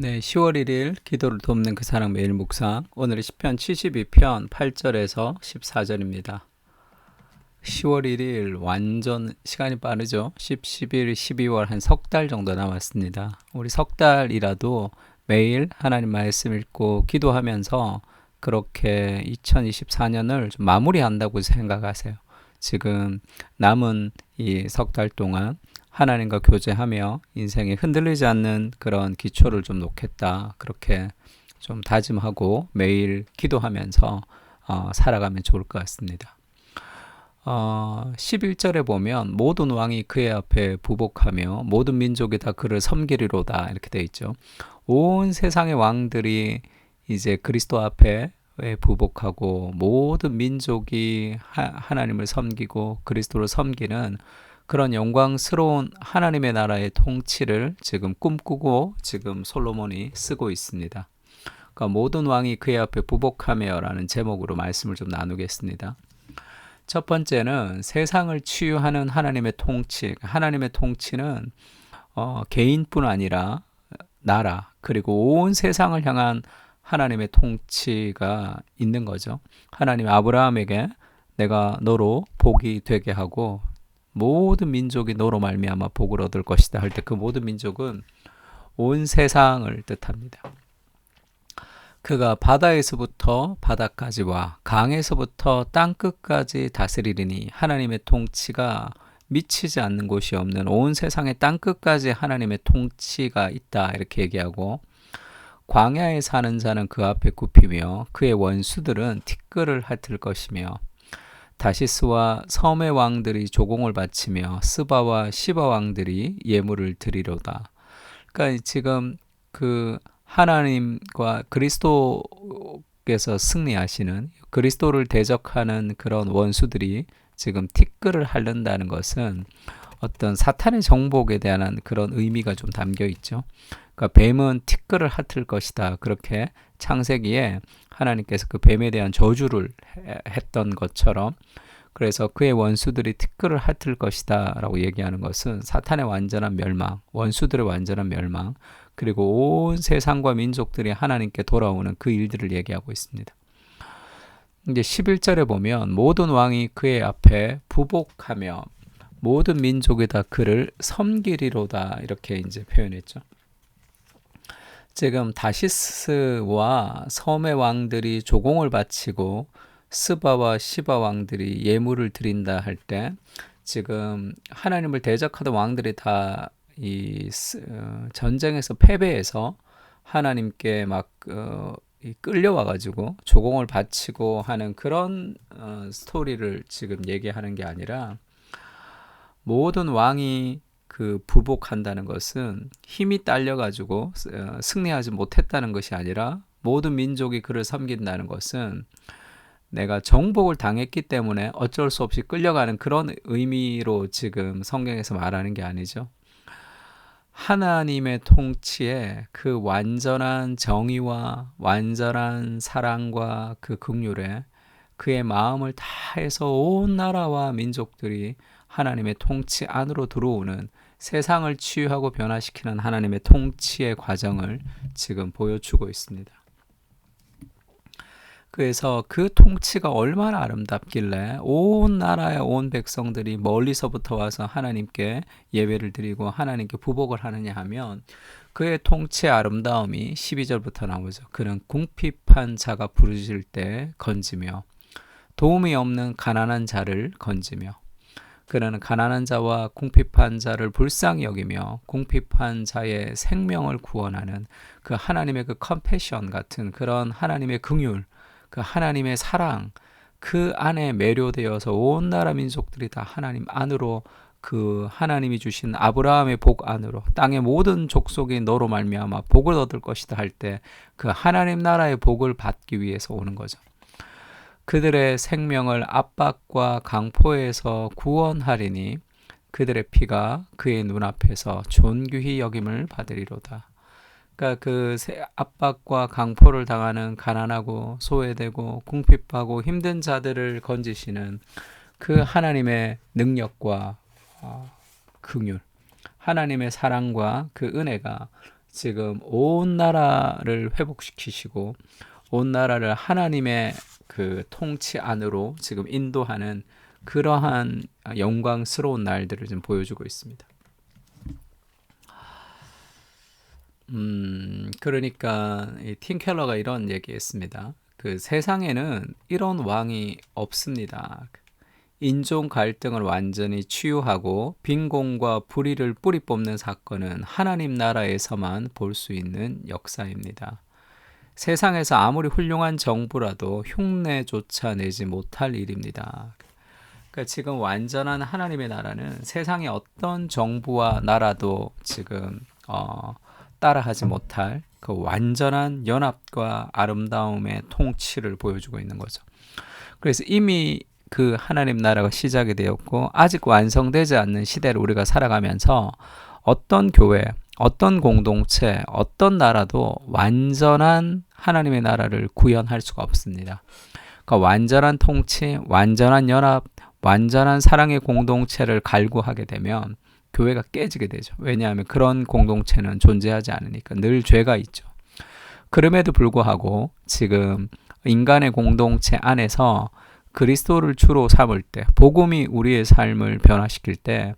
네, 10월 1일 기도를 돕는 그 사람 매일 묵상. 오늘은 시편 72편 8절에서 14절입니다. 10월 1일 완전 시간이 빠르죠. 10, 11, 12월 한 석 달 정도 남았습니다. 우리 석 달이라도 매일 하나님 말씀 읽고 기도하면서 그렇게 2024년을 좀 마무리한다고 생각하세요. 지금 남은 이 석 달 동안 하나님과 교제하며 인생이 흔들리지 않는 그런 기초를 좀 놓겠다. 그렇게 좀 다짐하고 매일 기도하면서 살아가면 좋을 것 같습니다. 11절에 보면 모든 왕이 그의 앞에 부복하며 모든 민족이 다 그를 섬기리로다 이렇게 되어 있죠. 온 세상의 왕들이 이제 그리스도 앞에 부복하고 모든 민족이 하나님을 섬기고 그리스도를 섬기는 그런 영광스러운 하나님의 나라의 통치를 지금 꿈꾸고 지금 솔로몬이 쓰고 있습니다. 그러니까 모든 왕이 그의 앞에 부복하며라는 제목으로 말씀을 좀 나누겠습니다. 첫 번째는 세상을 치유하는 하나님의 통치. 하나님의 통치는 개인뿐 아니라 나라 그리고 온 세상을 향한 하나님의 통치가 있는 거죠. 하나님 아브라함에게 내가 너로 복이 되게 하고 모든 민족이 너로 말미암아 복을 얻을 것이다 할 때 그 모든 민족은 온 세상을 뜻합니다. 그가 바다에서부터 바다까지와 강에서부터 땅끝까지 다스리리니 하나님의 통치가 미치지 않는 곳이 없는 온 세상의 땅끝까지 하나님의 통치가 있다 이렇게 얘기하고 광야에 사는 자는 그 앞에 굽히며 그의 원수들은 티끌을 핥을 것이며 다시스와 섬의 왕들이 조공을 바치며 스바와 시바 왕들이 예물을 드리로다. 그러니까 지금 그 하나님과 그리스도께서 승리하시는 그리스도를 대적하는 그런 원수들이 지금 티끌을 핥는다는 것은 어떤 사탄의 정복에 대한 그런 의미가 좀 담겨 있죠. 그러니까 뱀은 티끌을 핥을 것이다. 그렇게 창세기에 하나님께서 그 뱀에 대한 저주를 했던 것처럼 그래서 그의 원수들이 티끌을 핥을 것이다 라고 얘기하는 것은 사탄의 완전한 멸망, 원수들의 완전한 멸망, 그리고 온 세상과 민족들이 하나님께 돌아오는 그 일들을 얘기하고 있습니다. 이제 11절에 보면 모든 왕이 그의 앞에 부복하며 모든 민족이 다 그를 섬기리로다 이렇게 이제 표현했죠. 지금 다시스와 섬의 왕들이 조공을 바치고 스바와 시바 왕들이 예물을 드린다 할 때 지금 하나님을 대적하던 왕들이 다 이 전쟁에서 패배해서 하나님께 막 끌려와 가지고 조공을 바치고 하는 그런 스토리를 지금 얘기하는 게 아니라 모든 왕이 그 부복한다는 것은 힘이 딸려 가지고 승리하지 못했다는 것이 아니라 모든 민족이 그를 섬긴다는 것은 내가 정복을 당했기 때문에 어쩔 수 없이 끌려가는 그런 의미로 지금 성경에서 말하는 게 아니죠. 하나님의 통치에 그 완전한 정의와 완전한 사랑과 그 긍휼에 그의 마음을 다해서 온 나라와 민족들이 하나님의 통치 안으로 들어오는 세상을 치유하고 변화시키는 하나님의 통치의 과정을 지금 보여주고 있습니다. 그래서 그 통치가 얼마나 아름답길래 온 나라의 온 백성들이 멀리서부터 와서 하나님께 예배를 드리고 하나님께 부복을 하느냐 하면 그의 통치의 아름다움이 12절부터 나오죠. 그는 궁핍한 자가 부르짖을 때 건지며 도움이 없는 가난한 자를 건지며 그는 가난한 자와 궁핍한 자를 불쌍히 여기며 궁핍한 자의 생명을 구원하는 그 하나님의 그 컴패션 같은 그런 하나님의 긍휼 그 하나님의 사랑 그 안에 매료되어서 온 나라 민족들이 다 하나님 안으로 그 하나님이 주신 아브라함의 복 안으로 땅의 모든 족속이 너로 말미암아 복을 얻을 것이다 할 때 그 하나님 나라의 복을 받기 위해서 오는 거죠. 그들의 생명을 압박과 강포에서 구원하리니 그들의 피가 그의 눈앞에서 존귀히 여김을 받으리로다. 그러니까 그 압박과 강포를 당하는 가난하고 소외되고 궁핍하고 힘든 자들을 건지시는 그 하나님의 능력과 긍휼, 하나님의 사랑과 그 은혜가 지금 온 나라를 회복시키시고 온 나라를 하나님의 그 통치 안으로 지금 인도하는 그러한 영광스러운 날들을 지금 보여주고 있습니다. 그러니까 이팀 켈러가 이런 얘기했습니다. 그 세상에는 이런 왕이 없습니다. 인종 갈등을 완전히 치유하고 빈곤과 불의를 뿌리 뽑는 사건은 하나님 나라에서만 볼 수 있는 역사입니다. 세상에서 아무리 훌륭한 정부라도 흉내조차 내지 못할 일입니다. 그러니까 지금 완전한 하나님의 나라는 세상의 어떤 정부와 나라도 지금 따라하지 못할 그 완전한 연합과 아름다움의 통치를 보여주고 있는 거죠. 그래서 이미 그 하나님 나라가 시작이 되었고 아직 완성되지 않는 시대를 우리가 살아가면서 어떤 교회, 어떤 공동체, 어떤 나라도 완전한 하나님의 나라를 구현할 수가 없습니다. 그러니까 완전한 통치, 완전한 연합, 완전한 사랑의 공동체를 갈구하게 되면 교회가 깨지게 되죠. 왜냐하면 그런 공동체는 존재하지 않으니까 늘 죄가 있죠. 그럼에도 불구하고 지금 인간의 공동체 안에서 그리스도를 주로 삼을 때, 복음이 우리의 삶을 변화시킬 때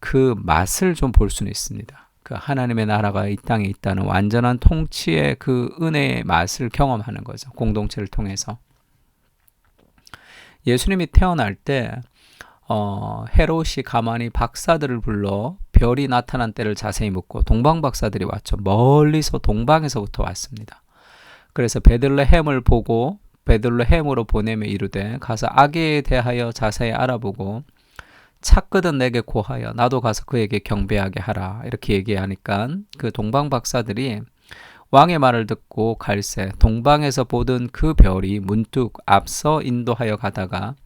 그 맛을 좀 볼 수는 있습니다. 그 하나님의 나라가 이 땅에 있다는 완전한 통치의 그 은혜의 맛을 경험하는 거죠. 공동체를 통해서. 예수님이 태어날 때 헤롯이 가만히 박사들을 불러 별이 나타난 때를 자세히 묻고 동방 박사들이 왔죠. 멀리서 동방에서부터 왔습니다. 그래서 베들레헴을 보고 베들레헴으로 보내며 이르되 가서 아기에 대하여 자세히 알아보고 찾거든 내게 고하여 나도 가서 그에게 경배하게 하라. 이렇게 얘기하니까 그 동방 박사들이 왕의 말을 듣고 갈새 동방에서 보던 그 별이 문득 앞서 인도하여 가다가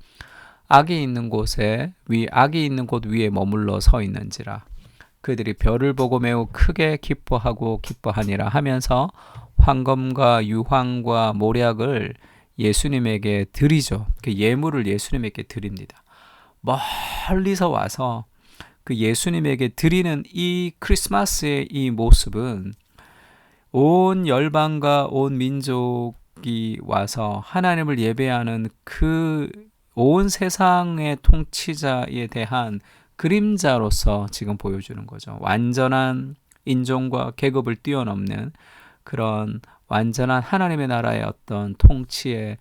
악이 있는 곳에 악이 있는 곳 위에 머물러 서 있는지라. 그들이 별을 보고 매우 크게 기뻐하니라 하면서 황금과 유황과 모략을 예수님에게 드리죠. 그 예물을 예수님에게 드립니다. 멀리서 와서 그 예수님에게 드리는 이 크리스마스의 이 모습은 온 열방과 온 민족이 와서 하나님을 예배하는 그 온 세상의 통치자에 대한 그림자로서 지금 보여주는 거죠. 완전한 인종과 계급을 뛰어넘는 그런 완전한 하나님의 나라의 어떤 통치의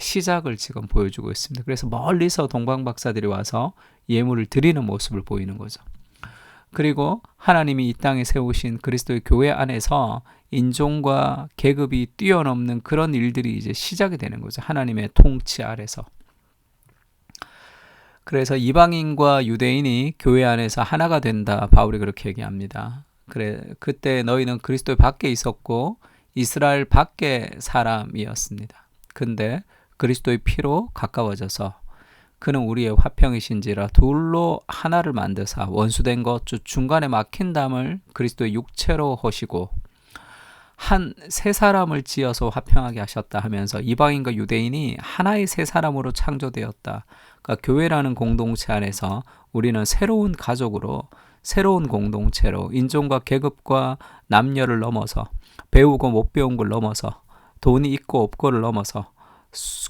시작을 지금 보여주고 있습니다. 그래서 멀리서 동방 박사들이 와서 예물을 드리는 모습을 보이는 거죠. 그리고 하나님이 이 땅에 세우신 그리스도의 교회 안에서 인종과 계급이 뛰어넘는 그런 일들이 이제 시작이 되는 거죠. 하나님의 통치 아래서. 그래서 이방인과 유대인이 교회 안에서 하나가 된다. 바울이 그렇게 얘기합니다. 그때 너희는 그리스도 밖에 있었고 이스라엘 밖의 사람이었습니다. 근데 그리스도의 피로 가까워져서 그는 우리의 화평이신지라 둘로 하나를 만드사 원수된 것 중간에 막힌 담을 그리스도의 육체로 하시고 한 세 사람을 지어서 화평하게 하셨다 하면서 이방인과 유대인이 하나의 세 사람으로 창조되었다. 그러니까 교회라는 공동체 안에서 우리는 새로운 가족으로 새로운 공동체로 인종과 계급과 남녀를 넘어서 배우고 못 배운 걸 넘어서 돈이 있고 없고를 넘어서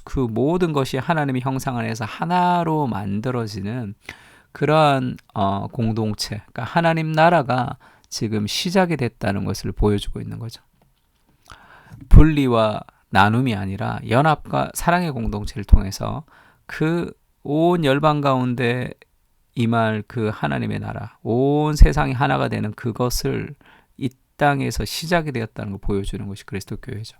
그 모든 것이 하나님의 형상 안에서 하나로 만들어지는 그러한 공동체, 그러니까 하나님 나라가 지금 시작이 됐다는 것을 보여주고 있는 거죠. 분리와 나눔이 아니라 연합과 사랑의 공동체를 통해서 그 온 열방 가운데 임할 그 하나님의 나라, 온 세상이 하나가 되는 그것을 이 땅에서 시작이 되었다는 걸 보여주는 것이 그리스도 교회죠.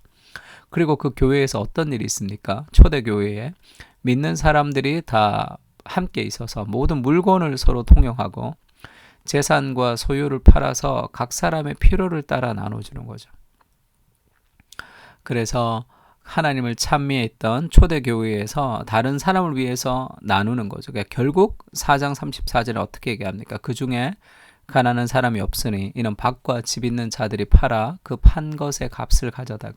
그리고 그 교회에서 어떤 일이 있습니까? 초대교회에 믿는 사람들이 다 함께 있어서 모든 물건을 서로 통용하고 재산과 소유를 팔아서 각 사람의 필요를 따라 나눠주는 거죠. 그래서 하나님을 찬미했던 초대교회에서 다른 사람을 위해서 나누는 거죠. 그러니까 결국 4장 34절에 어떻게 얘기합니까? 그 중에 가난한 사람이 없으니 이는 밭과 집 있는 자들이 팔아 그 판 것의 값을 가져다가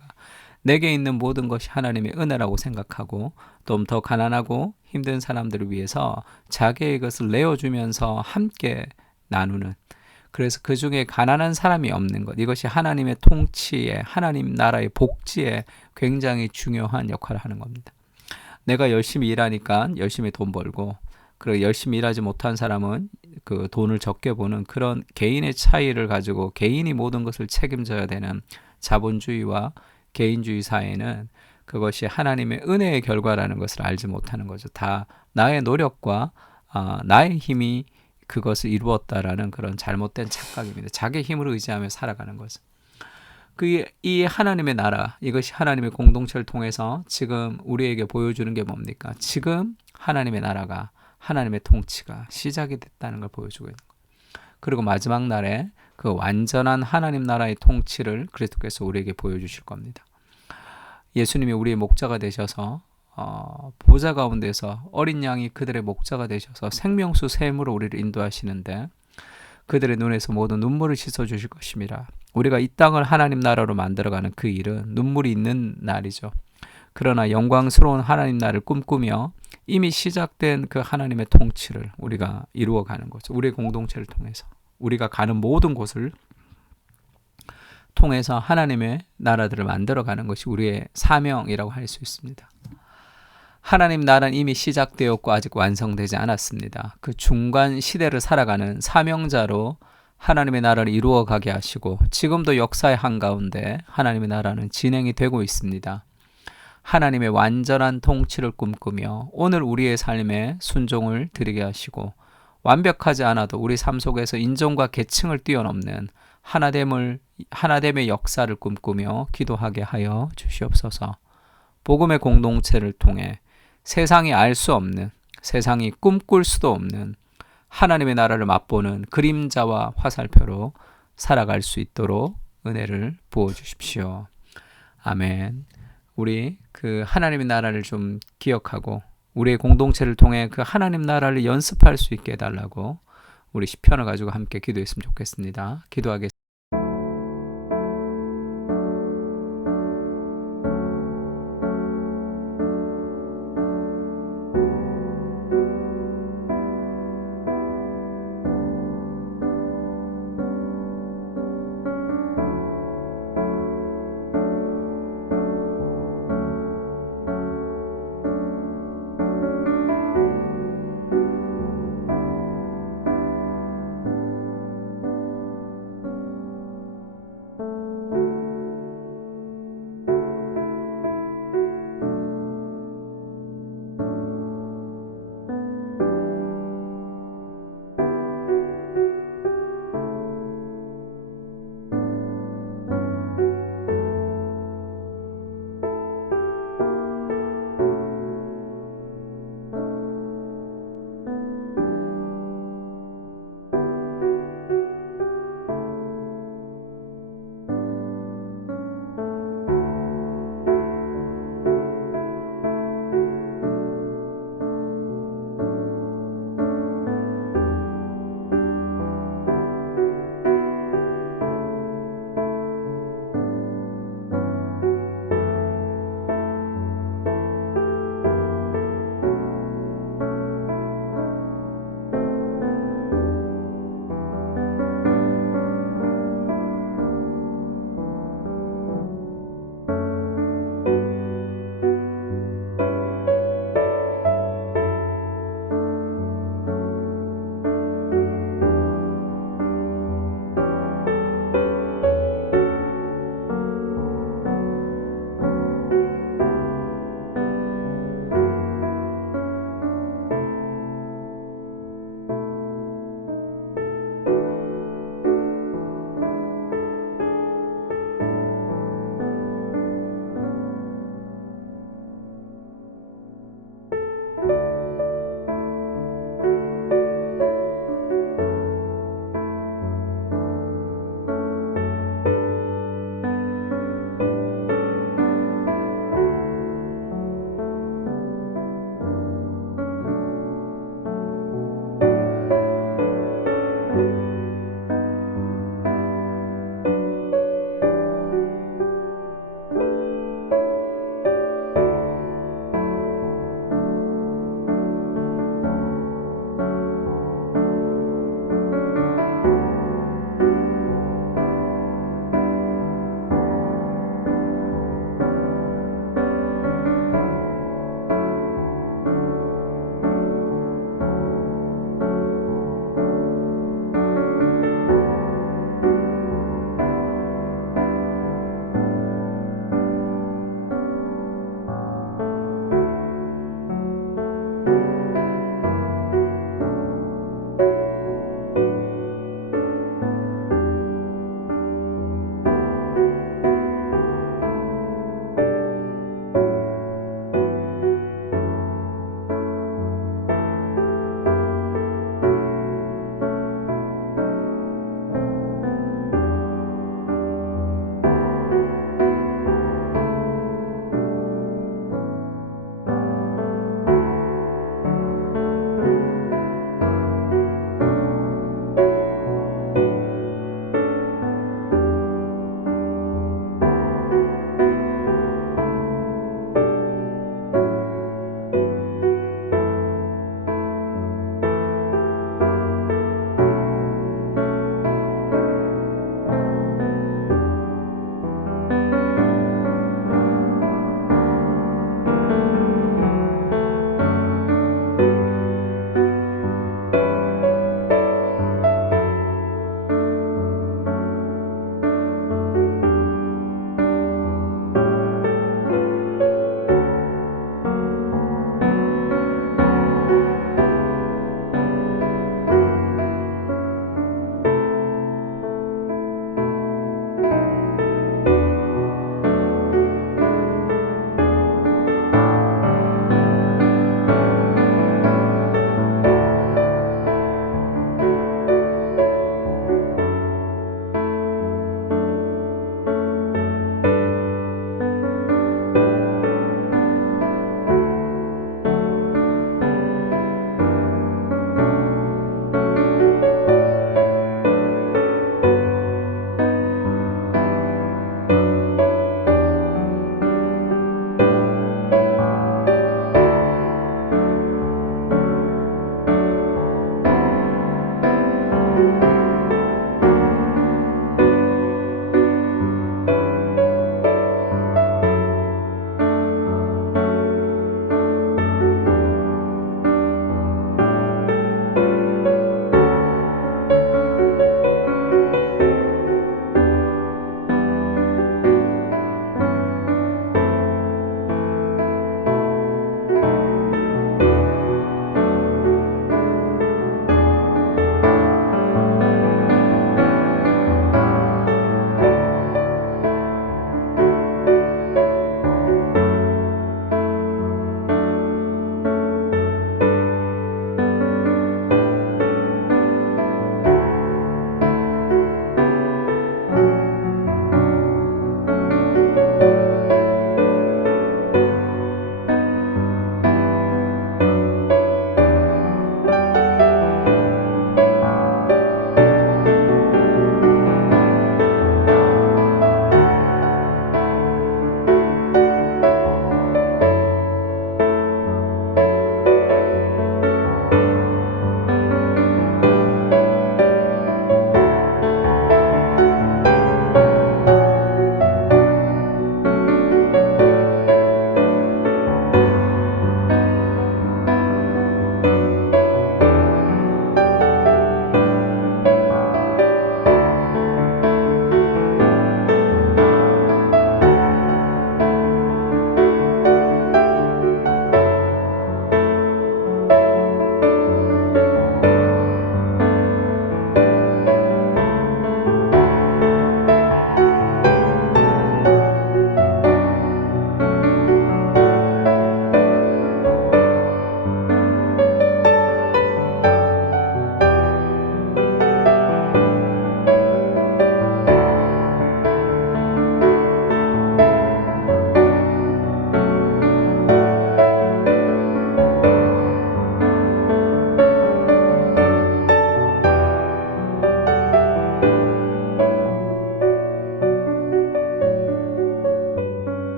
내게 있는 모든 것이 하나님의 은혜라고 생각하고 또 더 가난하고 힘든 사람들을 위해서 자기의 것을 내어주면서 함께 나누는, 그래서 그 중에 가난한 사람이 없는 것, 이것이 하나님의 통치에, 하나님 나라의 복지에 굉장히 중요한 역할을 하는 겁니다. 내가 열심히 일하니까 열심히 돈 벌고, 그리고 열심히 일하지 못한 사람은 그 돈을 적게 버는 그런 개인의 차이를 가지고 개인이 모든 것을 책임져야 되는 자본주의와 개인주의 사회는 그것이 하나님의 은혜의 결과라는 것을 알지 못하는 거죠. 다 나의 노력과 나의 힘이 그것을 이루었다라는 그런 잘못된 착각입니다. 자기 힘을 의지하며 살아가는 거죠. 이 하나님의 나라, 이것이 하나님의 공동체를 통해서 지금 우리에게 보여주는 게 뭡니까? 지금 하나님의 나라가, 하나님의 통치가 시작이 됐다는 걸 보여주고 있는 거예요. 그리고 마지막 날에 그 완전한 하나님 나라의 통치를 그리스도께서 우리에게 보여주실 겁니다. 예수님이 우리의 목자가 되셔서 보좌 가운데서 어린 양이 그들의 목자가 되셔서 생명수 샘으로 우리를 인도하시는데, 그들의 눈에서 모든 눈물을 씻어주실 것입니다. 우리가 이 땅을 하나님 나라로 만들어가는 그 일은 눈물이 있는 날이죠. 그러나 영광스러운 하나님 나라를 꿈꾸며 이미 시작된 그 하나님의 통치를 우리가 이루어가는 거죠. 우리의 공동체를 통해서, 우리가 가는 모든 곳을 통해서 하나님의 나라들을 만들어가는 것이 우리의 사명이라고 할 수 있습니다. 하나님 나라는 이미 시작되었고 아직 완성되지 않았습니다. 그 중간 시대를 살아가는 사명자로 하나님의 나라를 이루어가게 하시고, 지금도 역사의 한가운데 하나님의 나라는 진행이 되고 있습니다. 하나님의 완전한 통치를 꿈꾸며 오늘 우리의 삶에 순종을 드리게 하시고, 완벽하지 않아도 우리 삶 속에서 인종과 계층을 뛰어넘는 하나됨의 역사를 꿈꾸며 기도하게 하여 주시옵소서. 복음의 공동체를 통해 세상이 알 수 없는, 세상이 꿈꿀 수도 없는 하나님의 나라를 맛보는 그림자와 화살표로 살아갈 수 있도록 은혜를 부어주십시오. 아멘. 우리 그 하나님의 나라를 좀 기억하고 우리의 공동체를 통해 그 하나님 나라를 연습할 수 있게 해달라고 우리 시편을 가지고 함께 기도했으면 좋겠습니다. 기도하겠습니다.